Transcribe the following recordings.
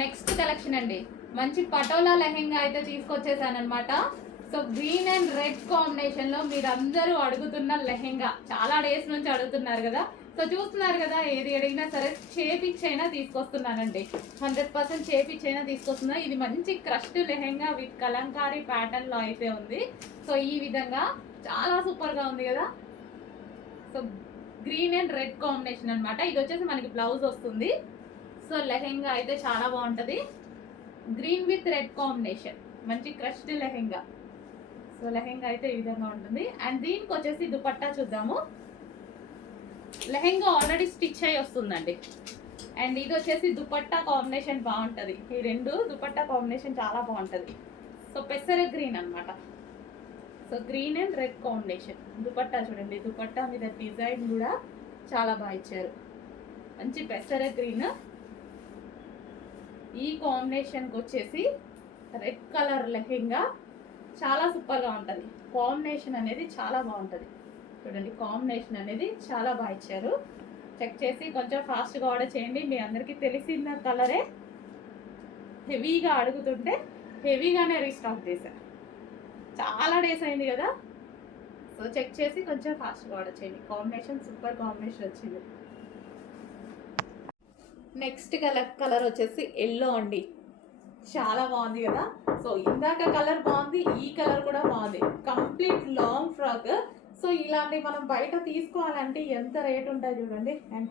Next collection అండి, మంచి పటోలా లెహెంగా అయితే తీసుకొచ్చేసాను అనమాట. So green and red combination లో మీరందరూ అడుగుతున్న లెహెంగా, చాలా డేస్ నుంచి అడుగుతున్నారు కదా. సో చూస్తున్నారు కదా, ఏది అడిగినా సరే చేపిచ్చైనా తీసుకొస్తున్నానండి. 100% చేపిచ్చైనా తీసుకొస్తున్నా. ఇది మంచి crushed lehenga with Kalamkari pattern లో అయితే ఉంది. సో ఈ విధంగా చాలా సూపర్ గా ఉంది కదా. So green and red combination అనమాట. ఇది వచ్చేసి మనకి బ్లౌజ్ వస్తుంది. సో లెహెంగా అయితే చాలా బాగుంటుంది. గ్రీన్ విత్ రెడ్ కాంబినేషన్, మంచి క్రష్డ్ లెహెంగా. సో లెహెంగా అయితే ఈ విధంగా ఉంటుంది. అండ్ దీనికి వచ్చేసి దుపట్టా చూద్దాము. లెహెంగా ఆల్రెడీ స్టిచ్ అయి వస్తుందండి. అండ్ ఇది వచ్చేసి దుపట్టా కాంబినేషన్ బాగుంటుంది. ఈ రెండు దుపట్టా కాంబినేషన్ చాలా బాగుంటుంది. సో పెసర గ్రీన్ అనమాట. So green and red combination. Dupatta చూడండి, దుపట్టా మీద డిజైన్ కూడా చాలా బాగా ఇచ్చారు. మంచి పెసర గ్రీన్. ఈ కాంబినేషన్కి వచ్చేసి రెడ్ కలర్ లెహెంగా చాలా సూపర్గా ఉంటుంది. కాంబినేషన్ అనేది చాలా బాగుంటుంది. చూడండి, కాంబినేషన్ అనేది చాలా బాగా ఇచ్చారు. చెక్ చేసి కొంచెం ఫాస్ట్గా ఆర్డర్ చేయండి. మీ అందరికీ తెలిసిన కలరే, హెవీగా అడుగుతుంటే హెవీగానే రీస్టాక్ చేశారు. చాలా డేస్ అయింది కదా. సో చెక్ చేసి కొంచెం ఫాస్ట్గా ఆర్డర్ చేయండి. కాంబినేషన్ సూపర్ కాంబినేషన్ వచ్చింది. నెక్స్ట్ కలర్ వచ్చేసి ఎల్లో అండి. చాలా బాగుంది కదా. సో ఇందాక కలర్ బాగుంది, ఈ కలర్ కూడా బాగుంది. Complete long frock. సో ఇలాంటి మనం బయట తీసుకోవాలంటే ఎంత రేట్ ఉంటుంది చూడండి. అండ్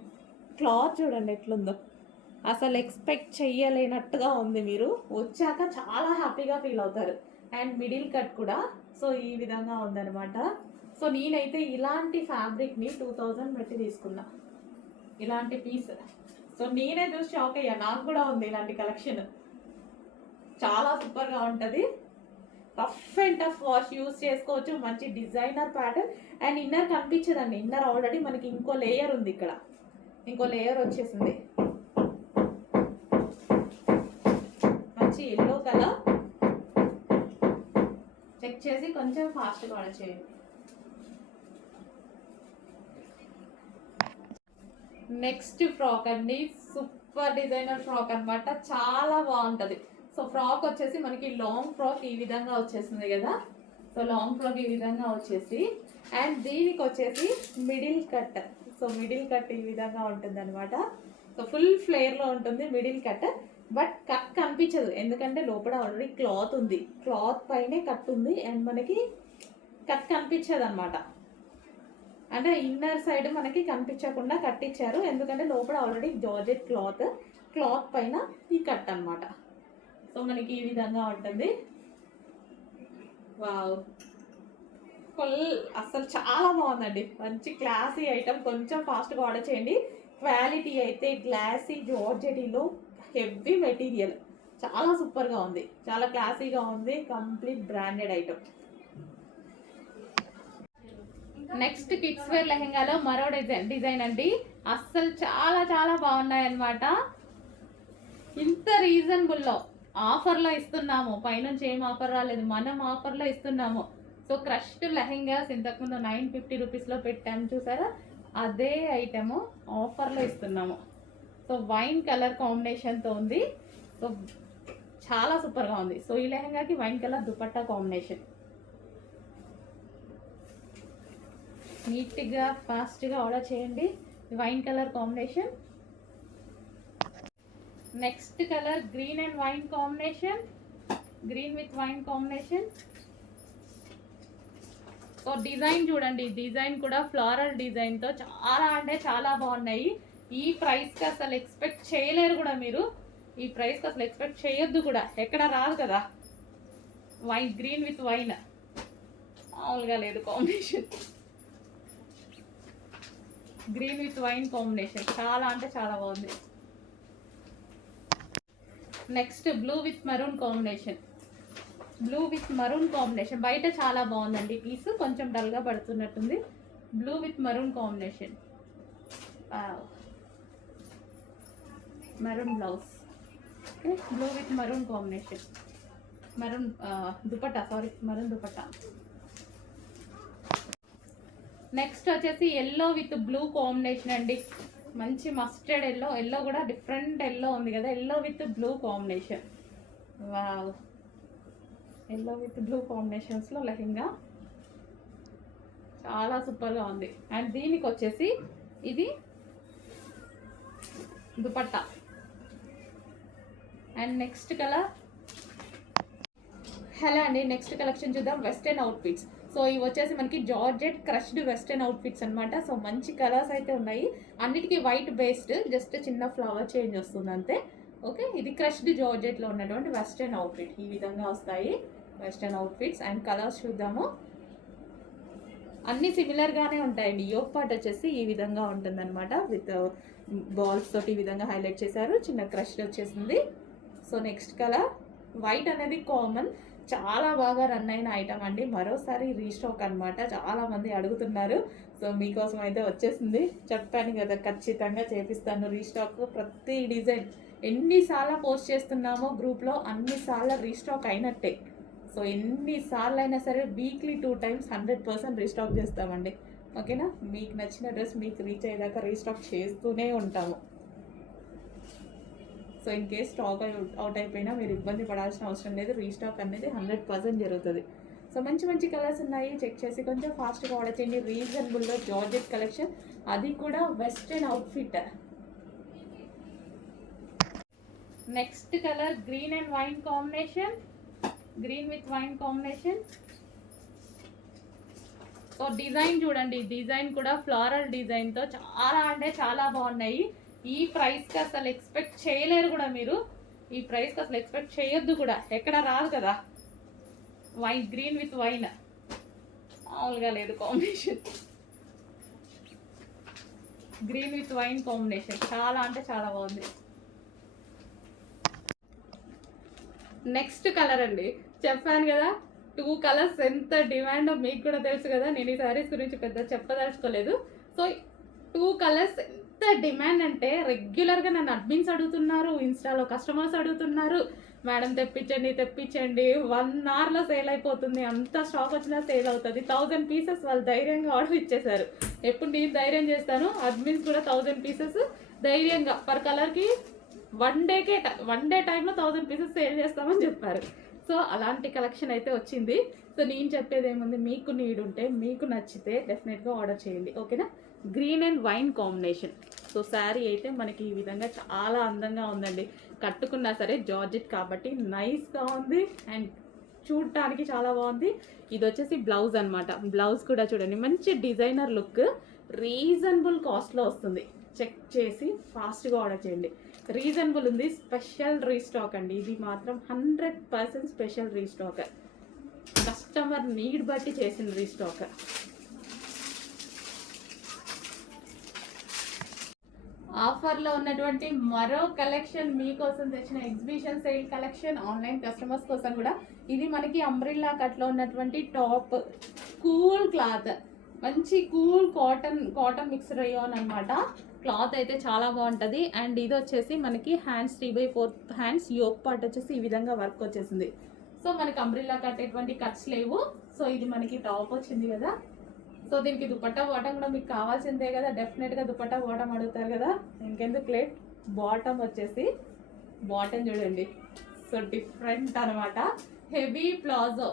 క్లాత్ చూడండి ఎట్లుందో, అసలు ఎక్స్పెక్ట్ చెయ్యలేనట్టుగా ఉంది. మీరు వచ్చాక చాలా హ్యాపీగా ఫీల్ అవుతారు. అండ్ మిడిల్ కట్ కూడా సో ఈ విధంగా ఉందన్నమాట. సో నేనైతే ఇలాంటి ఫ్యాబ్రిక్ని 2000 పెట్టి తీసుకున్నా, ఇలాంటి పీస్. సో నేనే చూసి షాక్ అయ్యా. నాకు కూడా ఉంది ఇలాంటి కలెక్షన్. చాలా సూపర్గా ఉంటుంది. Rough and tough wash use చేసుకోవచ్చు. మంచి డిజైనర్ ప్యాటర్న్. అండ్ ఇన్నర్ కనిపించదండి. ఇన్నర్ ఆల్రెడీ మనకి ఇంకో లేయర్ ఉంది. ఇక్కడ ఇంకో లేయర్ వచ్చేసింది. మంచి ఎల్లో కలర్. చెక్ చేసి కొంచెం ఫాస్ట్గా ఆర్డర్ చేయండి. నెక్స్ట్ ఫ్రాక్ అండి, సూపర్ డిజైనర్ ఫ్రాక్ అనమాట. చాలా బాగుంటుంది. సో ఫ్రాక్ వచ్చేసి మనకి లాంగ్ ఫ్రాక్ ఈ విధంగా వచ్చేస్తుంది కదా. సో లాంగ్ ఫ్రాక్ ఈ విధంగా వచ్చేసి, అండ్ దీనికి వచ్చేసి middle cut. So middle cut ఈ విధంగా ఉంటుంది అనమాట. సో ఫుల్ ఫ్లేర్లో ఉంటుంది మిడిల్ కట్. బట్ కట్ కనిపించదు, ఎందుకంటే లోపల ఆల్రెడీ క్లాత్ ఉంది. క్లాత్ పైనే కట్ ఉంది. అండ్ మనకి కట్ కనిపించదు అనమాట. అంటే ఇన్నర్ సైడ్ మనకి కనిపించకుండా కట్టించారు, ఎందుకంటే లోపల ఆల్రెడీ జార్జెట్ క్లాత్ పైన ఈ కట్ అనమాట. సో మనకి ఈ విధంగా ఉంటుంది. వావ్, ఫుల్ అసలు చాలా బాగుందండి. మంచి క్లాసీ ఐటమ్. కొంచెం ఫాస్ట్గా ఆర్డర్ చేయండి. క్వాలిటీ అయితే గ్లాసీ జార్జెటీలో హెవీ మెటీరియల్. చాలా సూపర్గా ఉంది, చాలా క్లాసీగా ఉంది. Complete branded item. Next kids wear లెహెంగాలో మరో డిజైన్ అండి. అస్సలు చాలా చాలా బాగున్నాయి అన్నమాట. ఇంత రీజనబుల్లో ఆఫర్లో ఇస్తున్నాము. పైనుంచి ఏం ఆఫర్ రాలేదు, మనం ఆఫర్లో ఇస్తున్నాము. సో క్రష్డ్ లెహెంగాస్ ఇంతకుముందు 950 రూపీస్లో పెట్టాము చూసారా, అదే ఐటము ఆఫర్లో ఇస్తున్నాము. సో వైన్ కలర్ కాంబినేషన్తో ఉంది. సో చాలా సూపర్గా ఉంది. సో ఈ లెహెంగాకి వైన్ కలర్ దుపట్టా కాంబినేషన్. నీట్గా ఫాస్ట్గా ఆర్డర్ చేయండి. Wine colour combination. Next colour green and wine combination, green with wine combination. So design చూడండి, డిజైన్ కూడా ఫ్లోరల్ డిజైన్తో చాలా అంటే చాలా బాగున్నాయి. ఈ ప్రైస్కి అసలు ఎక్స్పెక్ట్ చేయలేరు కూడా మీరు. ఈ ప్రైస్కి అసలు ఎక్స్పెక్ట్ చేయొద్దు కూడా, ఎక్కడ రాదు కదా. వైన్, గ్రీన్ విత్ వైన్ మామూలుగా లేదు combination. Green with wine combination చాలా అంటే చాలా బాగుంది. Next blue with maroon combination. Blue with maroon combination బయట చాలా బాగుందండి. పీస్ కొంచెం డల్గా పడుతున్నట్టుంది. Blue with maroon combination. Maroon blouse. Okay, blue with maroon combination. Maroon dupatta, sorry maroon dupatta. Next వచ్చేసి ఎల్లో విత్ బ్లూ కాంబినేషన్ అండి. మంచి మస్టర్డ్ ఎల్లో, ఎల్లో కూడా డిఫరెంట్ ఎల్లో ఉంది కదా, yellow with blue combination. Wow, yellow with blue కాంబినేషన్స్లో lehenga చాలా సూపర్గా ఉంది. And దీనికి వచ్చేసి ఇది dupatta. And next colour, hello అండి, నెక్స్ట్ కలెక్షన్ చూద్దాం. Western outfits. సో ఇవి వచ్చేసి మనకి జార్జెట్ క్రష్డ్ వెస్టర్న్ అవుట్ఫిట్స్ అనమాట. సో మంచి కలర్స్ అయితే ఉన్నాయి, అన్నిటికీ వైట్ బేస్డ్, జస్ట్ చిన్న ఫ్లవర్ చేంజ్ వస్తుంది అంతే. ఓకే, ఇది క్రష్డ్ జార్జెట్లో ఉన్నటువంటి వెస్టర్న్ అవుట్ఫిట్. ఈ విధంగా వస్తాయి వెస్టర్న్ అవుట్ఫిట్స్. అండ్ కలర్స్ చూద్దాము, అన్నీ సిమిలర్గానే ఉంటాయండి. యోక్ పార్ట్ వచ్చేసి ఈ విధంగా ఉంటుందన్నమాట, విత్ బాల్స్ తోటి ఈ విధంగా హైలైట్ చేశారు, చిన్న క్రష్ వచ్చేసింది. సో నెక్స్ట్ కలర్, వైట్ అనేది కామన్, చాలా బాగా రన్ అయిన ఐటమ్ అండి, మరోసారి రీస్టాక్ అనమాట. చాలామంది అడుగుతున్నారు, సో మీకోసం అయితే వచ్చేసింది. చెప్పాను కదా, ఖచ్చితంగా చేపిస్తాను రీస్టాక్. ప్రతి డిజైన్ ఎన్నిసార్లు పోస్ట్ చేస్తున్నామో గ్రూప్లో అన్నిసార్లు రీస్టాక్ అయినట్టే. సో ఎన్నిసార్లు అయినా సరే వీక్లీ 2 times 100% రీస్టాక్ చేస్తామండి. ఓకేనా, మీకు నచ్చిన డ్రెస్ మీకు రీచ్ అయ్యేదాకా రీస్టాక్ చేస్తూనే ఉంటాము. So in case stock out అయిపోయినా మీరు ఇబ్బంది పడాల్సిన అవసరం లేదు, రీస్టాక్ అనేది 100% జరుగుతుంది. సో మంచి మంచి కలర్స్ ఉన్నాయి, చెక్ చేసి కొంచెం ఫాస్ట్గా ఆర్డర్ చేయండి. రీజనబుల్లో జార్జెట్ కలెక్షన్, అది కూడా western outfit. Next colour green and wine combination, green with wine combination. So design చూడండి, డిజైన్ కూడా ఫ్లోరల్ డిజైన్తో చాలా అంటే చాలా బాగున్నాయి. ఈ ప్రైస్కి అసలు ఎక్స్పెక్ట్ చేయలేరు కూడా మీరు, ఈ ప్రైస్కి అసలు ఎక్స్పెక్ట్ చేయొద్దు కూడా, ఎక్కడ రాదు కదా. వైన్, గ్రీన్ విత్ వైన్, మామూలుగా లేదు combination. Green with wine combination చాలా అంటే చాలా బాగుంది. నెక్స్ట్ కలర్ అండి, చెప్పాను కదా 2 కలర్స్ ఎంత డిమాండ్ మీకు కూడా తెలుసు కదా, నేను ఈ శారీస్ గురించి పెద్ద చెప్పదలుచుకోలేదు. సో 2 కలర్స్ ఎంత డిమాండ్ అంటే, రెగ్యులర్గా నన్ను అడ్మిన్స్ అడుగుతున్నారు, ఇన్స్టాలో కస్టమర్స్ అడుగుతున్నారు, మేడం తెప్పించండి తెప్పించండి, 1 hourలో సేల్ అయిపోతుంది, అంత స్టాక్ వచ్చినా సేల్ అవుతుంది. 1000 pieces వాళ్ళు ధైర్యంగా ఆర్డర్ ఇచ్చేశారు. ఎప్పుడు నేను ధైర్యం చేస్తాను, అడ్మిన్స్ కూడా 1000 pieces ధైర్యంగా పర్ కలర్కి 1 డే టైంలో 1000 pieces సేల్ చేస్తామని చెప్పారు. సో అలాంటి కలెక్షన్ అయితే వచ్చింది. సో నేను చెప్పేది ఏముంది, మీకు నీడ్ ఉంటే, మీకు నచ్చితే డెఫినెట్గా ఆర్డర్ చేయండి. ఓకేనా, green and wine combination. So sari అయితే మనకి ఈ విధంగా చాలా అందంగా ఉందండి, కట్టుకున్నా సరే జార్జెట్ కాబట్టి నైస్గా ఉంది అండ్ చూడటానికి చాలా బాగుంది. ఇది వచ్చేసి బ్లౌజ్ అనమాట. బ్లౌజ్ కూడా చూడండి, మంచి డిజైనర్ లుక్, రీజనబుల్ కాస్ట్లో వస్తుంది. చెక్ చేసి ఫాస్ట్గా ఆర్డర్ చేయండి. రీజనబుల్ ఉంది, స్పెషల్ రీస్టాక్ అండి, ఇది మాత్రం 100% స్పెషల్ రీస్టాక్, కస్టమర్ నీడ్ బట్టి చేసిన రీస్టాక్. ఆఫర్లో ఉన్నటువంటి మరో కలెక్షన్ మీకోసం తెచ్చిన exhibition sale collection, online customers కోసం కూడా. ఇది మనకి అంబ్రిల్లా కట్లో ఉన్నటువంటి టాప్, కూల్ క్లాత్, మంచి కూల్ కాటన్ మిక్స్ రేయాన్ అనమాట. క్లాత్ అయితే చాలా బాగుంటుంది. అండ్ ఇది వచ్చేసి మనకి హ్యాండ్స్ 3/4 హ్యాండ్స్, యోక్ పార్ట్ వచ్చేసి ఈ విధంగా వర్క్ వచ్చేసింది. సో మనకి అంబ్రిల్లా కట్టేటువంటి కట్స్ లేవు. సో ఇది మనకి టాప్ వచ్చింది కదా. సో దీనికి దుపట్టా బాటం కూడా మీకు కావాల్సిందే కదా, డెఫినెట్గా దుపట్టా బాటం అడుగుతారు కదా, ఇంకెందుకు లేట్. బాటమ్ వచ్చేసి, బాటమ్ చూడండి, సో డిఫరెంట్ అనమాట. హెవీ ప్లాజో,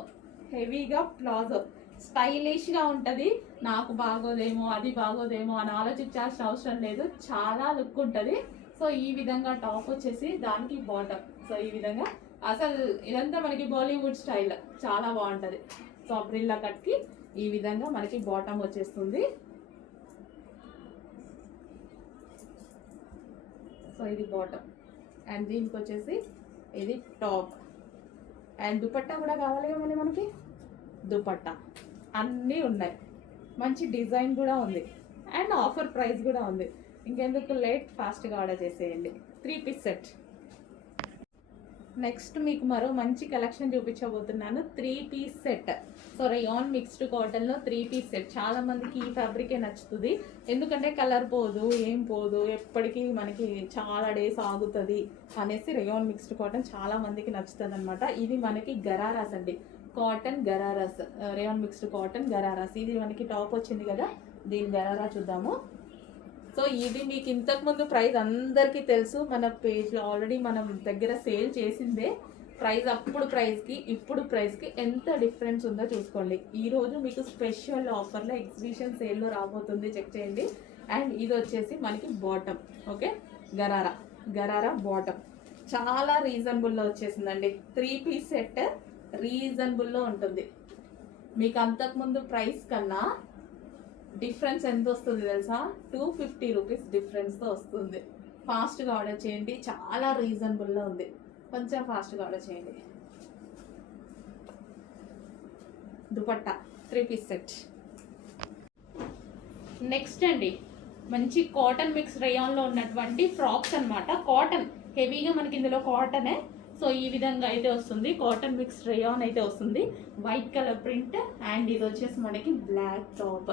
హెవీగా ప్లాజో, స్టైలిష్గా ఉంటుంది. నాకు బాగోదేమో అది బాగోదేమో అని ఆలోచించాల్సిన అవసరం లేదు, చాలా లుక్ ఉంటుంది. సో ఈ విధంగా టాప్ వచ్చేసి, దానికి బాటమ్. సో ఈ విధంగా అసలు ఇదంతా మనకి బాలీవుడ్ స్టైల్, చాలా బాగుంటుంది. సో అంబ్రిల్లా కట్కి ఈ విధంగా మనకి బాటమ్ వచ్చేస్తుంది. సో ఇది బాటమ్ అండ్ దీనికి వచ్చేసి ఇది టాప్. అండ్ దుపట్టా కూడా కావాలి కదా మళ్ళీ మనకి, దుపట్టా అన్నీ ఉన్నాయి, మంచి డిజైన్ కూడా ఉంది అండ్ ఆఫర్ ప్రైస్ కూడా ఉంది. ఇంకెందుకు లేట్, ఫాస్ట్గా ఆర్డర్ చేసేయండి. 3 piece సెట్. నెక్స్ట్ మీకు మరో మంచి కలెక్షన్ చూపించబోతున్నాను, 3 piece set. So rayon mixed కాటన్లో 3 piece సెట్. చాలా మందికి ఈ ఫ్యాబ్రికే నచ్చుతుంది, ఎందుకంటే కలర్ పోదు, ఏం పోదు, ఎప్పటికీ మనకి చాలా డేస్ ఆగుతుంది అనేసి రేయాన్ మిక్స్డ్ కాటన్ చాలా మందికి నచ్చుతుంది అనమాట. ఇది మనకి గరారాస్ అండి, cotton ghararas, rayon mixed cotton ghararas. ఇది మనకి టాప్ వచ్చింది కదా, దీని గరారా చూద్దాము. సో ఇది మీకు ఇంతకుముందు ప్రైస్ అందరికీ తెలుసు, మన పేజ్లో ఆల్రెడీ మనం దగ్గర సేల్ చేసిందే. ప్రైస్ అప్పుడు ప్రైస్కి ఇప్పుడు ప్రైస్కి ఎంత డిఫరెన్స్ ఉందో చూసుకోండి. ఈరోజు మీకు స్పెషల్ ఆఫర్లో ఎగ్జిబిషన్ సేల్లో రాబోతుంది, చెక్ చేయండి. అండ్ ఇది వచ్చేసి మనకి బాటమ్, ఓకే, గరారా బాటమ్ చాలా రీజనబుల్లో వచ్చేసిందండి. 3 పీస్ సెట్ రీజనబుల్లో ఉంటుంది. మీకు అంతకుముందు ప్రైస్ కన్నా డిఫరెన్స్ ఎంత వస్తుంది తెలుసా? 250 రూపీస్ డిఫరెన్స్తో వస్తుంది. ఫాస్ట్గా ఆర్డర్ చేయండి, చాలా రీజనబుల్లో ఉంది. కొంచెం ఫాస్ట్గా ఆర్డర్ చేయండి. Dupatta 3 piece set. నెక్స్ట్ అండి, మంచి కాటన్ మిక్స్ రేయాన్లో ఉన్నటువంటి ఫ్రాక్స్ అనమాట. కాటన్ హెవీగా మనకి ఇందులో కాటనే. సో ఈ విధంగా అయితే వస్తుంది, కాటన్ మిక్స్ రేయాన్ అయితే వస్తుంది. వైట్ కలర్ ప్రింట్ అండ్ ఇది వచ్చేసి మనకి బ్లాక్ టాప్.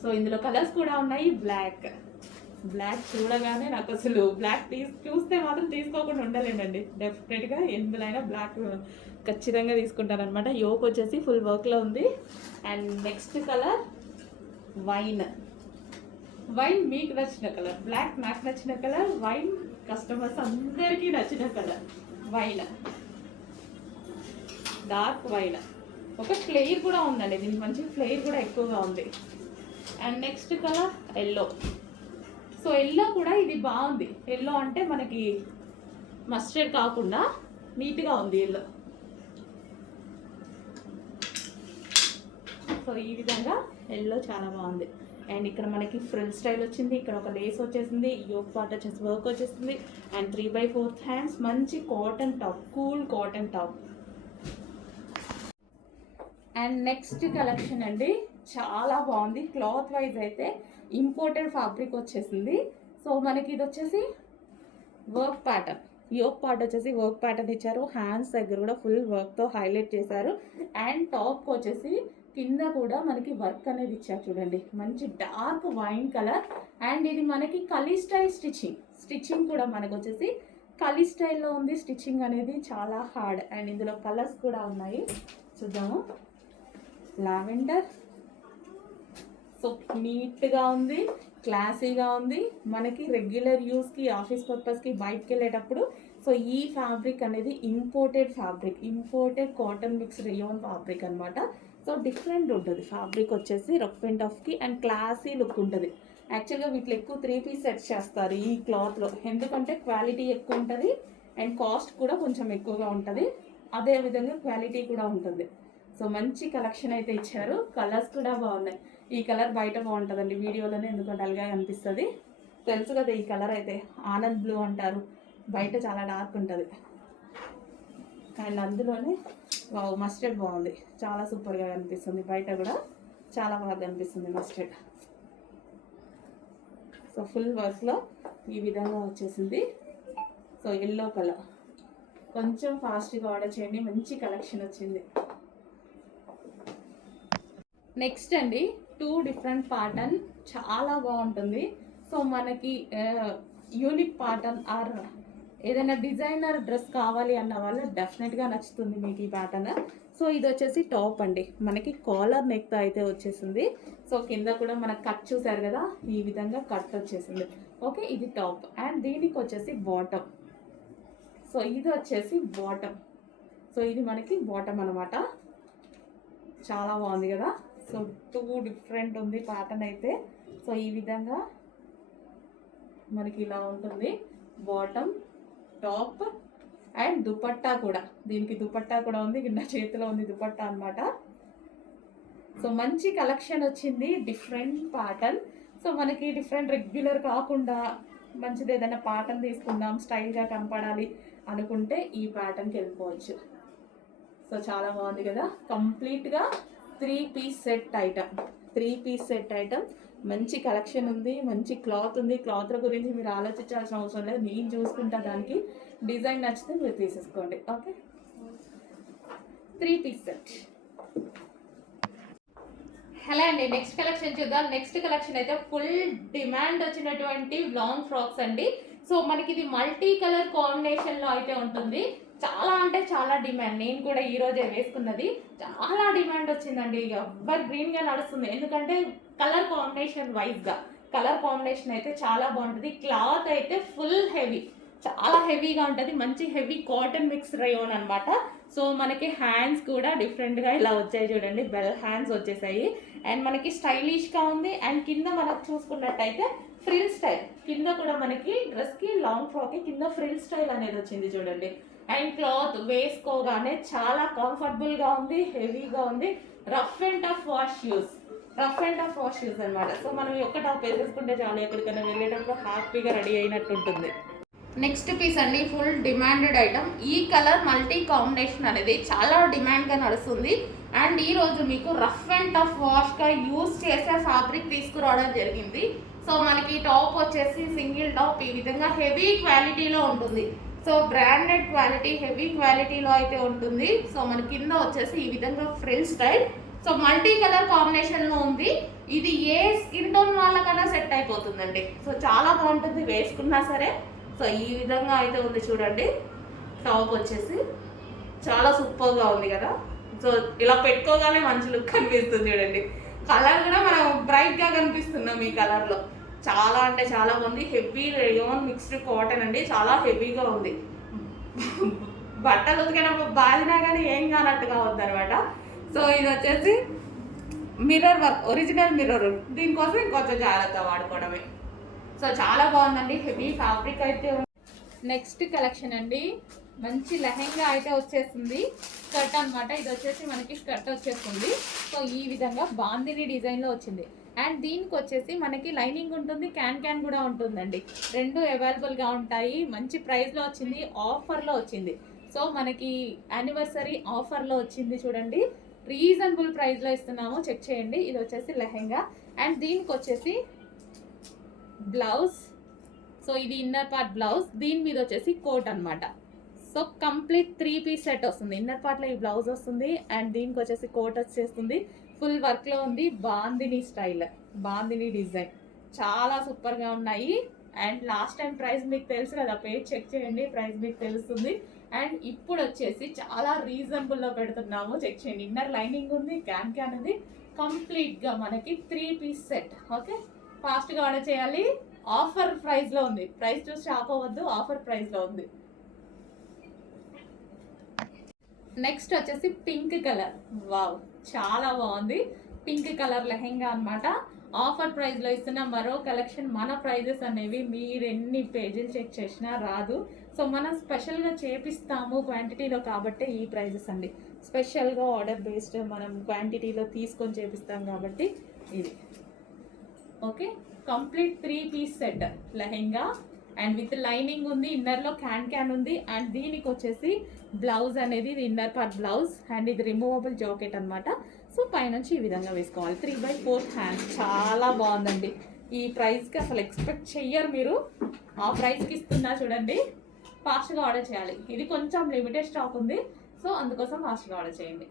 సో ఇందులో కలర్స్ కూడా ఉన్నాయి. బ్లాక్ చూడగానే నాకు అసలు బ్లాక్ చూస్తే మాత్రం తీసుకోకుండా ఉండలేనండి. డెఫినెట్గా ఎందులోనైనా బ్లాక్ ఖచ్చితంగా తీసుకుంటాను అనమాట. యోక్ వచ్చేసి ఫుల్ వర్క్లో ఉంది. అండ్ నెక్స్ట్ కలర్ వైన్ మీకు నచ్చిన కలర్, బ్లాక్ నాకు నచ్చిన కలర్, వైన్ కస్టమర్స్ అందరికీ నచ్చిన కలర్ వైన్, డార్క్ వైన్. ఒక ఫ్లేర్ కూడా ఉందండి, దీనికి మంచి ఫ్లేర్ కూడా ఎక్కువగా ఉంది. And next colour yellow. So yellow కూడా ఇది బాగుంది. ఎల్లో అంటే మనకి మస్టర్డ్ కాకుండా నీట్గా ఉంది ఎల్లో. సో ఈ విధంగా ఎల్లో చాలా బాగుంది. అండ్ ఇక్కడ మనకి ఫ్రిల్ స్టైల్ వచ్చింది, ఇక్కడ ఒక లేస్ వచ్చేసింది, యోక్ పార్ట్ వచ్చేసి వర్క్ వచ్చేసింది. అండ్ 3/4 హ్యాండ్స్, మంచి cotton top, cool cotton top. And next collection అండి, చాలా బాగుంది. క్లాత్ వైజ్ అయితే ఇంపోర్టెడ్ ఫ్యాబ్రిక్ వచ్చేసింది. సో మనకి ఇది వచ్చేసి వర్క్ ప్యాటర్న్, యోక్ పార్ట్ వచ్చేసి వర్క్ ప్యాటర్న్ ఇచ్చారు. హ్యాండ్స్ దగ్గర కూడా ఫుల్ వర్క్తో హైలైట్ చేశారు. అండ్ టాప్ వచ్చేసి కింద కూడా మనకి వర్క్ అనేది ఇచ్చారు చూడండి, మంచి డార్క్ వైన్ కలర్. అండ్ ఇది మనకి కలీ స్టైల్ స్టిచ్చింగ్ కూడా మనకు వచ్చేసి కలీ స్టైల్లో ఉంది. స్టిచ్చింగ్ అనేది చాలా హార్డ్. అండ్ ఇందులో కలర్స్ కూడా ఉన్నాయి, చూద్దాము. లావెండర్, సో నీట్గా ఉంది, క్లాసీగా ఉంది. మనకి రెగ్యులర్ యూస్కి, ఆఫీస్ పర్పస్కి, బయటకు వెళ్ళేటప్పుడు సో ఈ ఫ్యాబ్రిక్ అనేది imported cotton mix rayon fabric అనమాట. సో డిఫరెంట్ ఉంటుంది ఫ్యాబ్రిక్ వచ్చేసి, రఫ్ అండ్ టఫ్కి అండ్ క్లాసీ లుక్ ఉంటుంది. యాక్చువల్గా వీటిలో ఎక్కువ 3 పీస్ సెట్స్ చేస్తారు ఈ క్లాత్లో, ఎందుకంటే క్వాలిటీ ఎక్కువ ఉంటుంది అండ్ కాస్ట్ కూడా కొంచెం ఎక్కువగా ఉంటుంది. అదేవిధంగా క్వాలిటీ కూడా ఉంటుంది. సో మంచి కలెక్షన్ అయితే ఇచ్చారు. కలర్స్ కూడా బాగున్నాయి. ఈ కలర్ బయట బాగుంటుందండి, వీడియోలోనే ఎందుకంటే డల్గా కనిపిస్తుంది. తెలుసు కదా ఈ కలర్ అయితే, ఆనంద్ బ్లూ అంటారు. బయట చాలా డార్క్ ఉంటుంది. అండ్ అందులోనే మస్టర్డ్ బాగుంది, చాలా సూపర్గా కనిపిస్తుంది. బయట కూడా చాలా బాగా కనిపిస్తుంది మస్టర్డ్. సో ఫుల్ వర్క్లో ఈ విధంగా వచ్చేసింది. సో ఎల్లో కలర్, కొంచెం ఫాస్ట్గా ఆర్డర్ చేయండి, మంచి కలెక్షన్ వచ్చింది. నెక్స్ట్ అండి, 2 డిఫరెంట్ ప్యాటర్న్ చాలా బాగుంటుంది. సో మనకి యూనిక్ ప్యాటర్న్ ఆర్ ఏదైనా డిజైనర్ డ్రెస్ కావాలి అన్న వాళ్ళు డెఫినెట్గా నచ్చుతుంది మీకు ఈ ప్యాటర్న్. సో ఇది వచ్చేసి టాప్ అండి, మనకి కాలర్ నెక్తో అయితే వచ్చేసింది. సో కింద కూడా మనకు కట్ చూసారు కదా, ఈ విధంగా కట్ వచ్చేసింది. ఓకే, ఇది టాప్. అండ్ దీనికి వచ్చేసి బాటమ్. సో ఇది వచ్చేసి బాటమ్. సో ఇది మనకి బాటమ్ అనమాట. చాలా బాగుంది కదా. సో 2 డిఫరెంట్ ఉంది ప్యాటర్న్ అయితే. సో ఈ విధంగా మనకి ఇలా ఉంటుంది బాటమ్, టాప్ అండ్ దుపట్టా కూడా. దీనికి దుపట్టా కూడా ఉంది, నా చేతిలో ఉంది దుపట్టా అనమాట. సో మంచి కలెక్షన్ వచ్చింది, డిఫరెంట్ ప్యాటర్న్. సో మనకి డిఫరెంట్ రెగ్యులర్ కాకుండా మంచిది ఏదైనా ప్యాటర్న్ తీసుకుందాం, స్టైల్గా కనపడాలి అనుకుంటే ఈ ప్యాటర్న్కి వెళ్ళిపోవచ్చు. సో చాలా బాగుంది కదా. కంప్లీట్గా 3 పీస్ సెట్ ఐటమ్. మంచి కలెక్షన్ ఉంది, మంచి క్లాత్ ఉంది. క్లాత్ల గురించి మీరు ఆలోచించాల్సిన అవసరం లేదు, నేను చూసుకుంటా. దానికి డిజైన్ నచ్చితే మీరు తీసేసుకోండి. Okay, 3 piece set. హలో అండి, నెక్స్ట్ కలెక్షన్ చూద్దాం. నెక్స్ట్ కలెక్షన్ అయితే ఫుల్ డిమాండ్ వచ్చినటువంటి లాంగ్ ఫ్రాక్స్ అండి. సో మనకి ఇది మల్టీ కలర్ కాంబినేషన్లో అయితే ఉంటుంది. చాలా అంటే చాలా డిమాండ్. నేను కూడా ఈరోజే వేసుకున్నది, చాలా డిమాండ్ వచ్చిందండి. ఎవర్ గ్రీన్గా నడుస్తుంది, ఎందుకంటే కలర్ కాంబినేషన్ వైజ్గా కలర్ కాంబినేషన్ అయితే చాలా బాగుంటుంది. క్లాత్ అయితే ఫుల్ హెవీ, చాలా హెవీగా ఉంటుంది. మంచి హెవీ కాటన్ మిక్స్ రేయాన్ అనమాట. సో మనకి హ్యాండ్స్ కూడా డిఫరెంట్గా ఇలా వచ్చాయి చూడండి, బెల్ హ్యాండ్స్ వచ్చేసాయి. అండ్ మనకి స్టైలిష్గా ఉంది. అండ్ కింద మనకు చూసుకున్నట్టయితే ఫ్రిల్ స్టైల్, కింద కూడా మనకి డ్రెస్కి లాంగ్ ఫ్రాక్కి కింద ఫ్రిల్ స్టైల్ అనేది వచ్చింది చూడండి. అండ్ క్లాత్ వేసుకోగానే చాలా కంఫర్టబుల్గా ఉంది, హెవీగా ఉంది. Rough and tough wash shoes, rough and tough wash shoes అనమాట. సో మనం ఒక్క టాప్ వేసేసుకుంటే చాలా ఎక్కడికైనా వెళ్ళేటప్పుడు హ్యాపీగా రెడీ అయినట్టు ఉంటుంది. నెక్స్ట్ పీస్ అండి, ఫుల్ డిమాండెడ్ ఐటమ్. ఈ కలర్ మల్టీ కాంబినేషన్ అనేది చాలా డిమాండ్గా నడుస్తుంది. అండ్ ఈరోజు మీకు రఫ్ అండ్ టఫ్ వాష్గా యూజ్ చేసే ఫ్యాబ్రిక్ తీసుకురావడం జరిగింది. సో మనకి టాప్ వచ్చేసి సింగిల్ టాప్ ఈ విధంగా హెవీ క్వాలిటీలో ఉంటుంది. సో బ్రాండెడ్ క్వాలిటీ, హెవీ క్వాలిటీలో అయితే ఉంటుంది. సో మన కింద వచ్చేసి ఈ విధంగా frill style. So multi colour కాంబినేషన్లో ఉంది. ఇది ఏ స్కిన్ టోన్ వాళ్ళకన్నా సెట్ అయిపోతుందండి. సో చాలా బాగుంటుంది వేసుకున్నా సరే. సో ఈ విధంగా అయితే ఉంది చూడండి, టాప్ వచ్చేసి చాలా సూపర్గా ఉంది కదా. సో ఇలా పెట్టుకోగానే మంచి లుక్ కనిపిస్తుంది చూడండి. కలర్ కూడా మనం బ్రైట్గా కనిపిస్తున్నాం ఈ కలర్లో. చాలా అంటే చాలా బాగుంది. హెవీ రేయాన్ మిక్స్డ్ కాటన్ అండి, చాలా హెవీగా ఉంది. బట్టలు ఉతికినప్పుడు బాధినా కానీ ఏం కానట్టుగా ఉంది అనమాట. సో ఇది వచ్చేసి మిర్రర్ వర్క్, ఒరిజినల్ మిర్రర్. దీనికోసం ఇంకొంచెం జాగ్రత్త వాడుకోవడమే. సో చాలా బాగుందండి, హెవీ ఫ్యాబ్రిక్ అయితే. నెక్స్ట్ కలెక్షన్ అండి, మంచి లెహెంగా అయితే వచ్చేసింది. స్కర్ట్ అనమాట. ఇది వచ్చేసి మనకి స్కర్ట్ వచ్చేస్తుంది. సో ఈ విధంగా బాందిని డిజైన్లో వచ్చింది. అండ్ దీనికి వచ్చేసి మనకి లైనింగ్ ఉంటుంది, క్యాన్ కూడా ఉంటుందండి. రెండు అవైలబుల్గా ఉంటాయి. మంచి ప్రైస్లో వచ్చింది, ఆఫర్లో వచ్చింది. సో మనకి యానివర్సరీ ఆఫర్లో వచ్చింది చూడండి. రీజనబుల్ ప్రైస్లో ఇస్తున్నాము, చెక్ చేయండి. ఇది వచ్చేసి లెహెంగా. అండ్ దీనికి వచ్చేసి బ్లౌజ్. సో ఇది ఇన్నర్ పార్ట్ బ్లౌజ్, దీని మీద వచ్చేసి కోట్ అనమాట. సో కంప్లీట్ 3 పీస్ సెట్ వస్తుంది. ఇన్నర్ పార్ట్లో ఈ బ్లౌజ్ వస్తుంది అండ్ దీనికి వచ్చేసి కోట్ వచ్చేస్తుంది. ఫుల్ వర్క్లో ఉంది. బాందిని స్టైల్, బాందిని డిజైన్ చాలా సూపర్గా ఉన్నాయి. అండ్ లాస్ట్ టైం ప్రైస్ మీకు తెలుసు కదా, పేజ్ చెక్ చేయండి, ప్రైస్ మీకు తెలుస్తుంది. అండ్ ఇప్పుడు వచ్చేసి చాలా రీజనబుల్లో పెడుతున్నాము, చెక్ చేయండి. ఇన్నర్ లైనింగ్ ఉంది, క్యాన్ ఉంది. కంప్లీట్గా మనకి 3 పీస్ సెట్. ఓకే, ఫాస్ట్గా ఆర్డర్ చేయాలి. ఆఫర్ ప్రైస్లో ఉంది, ప్రైస్ చూసి షాప్ అవ్వద్దు, ఆఫర్ ప్రైస్లో ఉంది. నెక్స్ట్ వచ్చేసి పింక్ కలర్. వావ్, చాలా బాగుంది. పింక్ కలర్ లెహెంగా అనమాట. ఆఫర్ ప్రైస్లో ఇస్తున్న మరో కలెక్షన్. మన ప్రైజెస్ అనేవి మీరు ఎన్ని పేజీలు చెక్ చేసినా రాదు. సో మనం స్పెషల్గా చేపిస్తాము క్వాంటిటీలో కాబట్టి ఈ ప్రైజెస్ అండి. స్పెషల్గా ఆర్డర్ బేస్డ్ మనం క్వాంటిటీలో తీసుకొని చేపిస్తాం కాబట్టి ఇది. Okay, complete 3 piece set lehenga and with lining ఉంది, ఇన్నర్లో క్యాన్ ఉంది. అండ్ దీనికి వచ్చేసి బ్లౌజ్ అనేది ఇది ఇన్నర్ పార్ట్ బ్లౌజ్ అండ్ ఇది రిమూవబుల్ జాకెట్ అనమాట. సో పైనుంచి ఈ విధంగా వేసుకోవాలి. 3/4 హ్యాండ్. చాలా బాగుందండి. ఈ ప్రైస్కి అసలు ఎక్స్పెక్ట్ చెయ్యరు మీరు. ఆ ప్రైస్కి ఇస్తున్నా చూడండి. ఫాస్ట్గా ఆర్డర్ చేయాలి. ఇది కొంచెం లిమిటెడ్ స్టాక్ ఉంది, సో అందుకోసం ఫాస్ట్గా ఆర్డర్ చేయండి.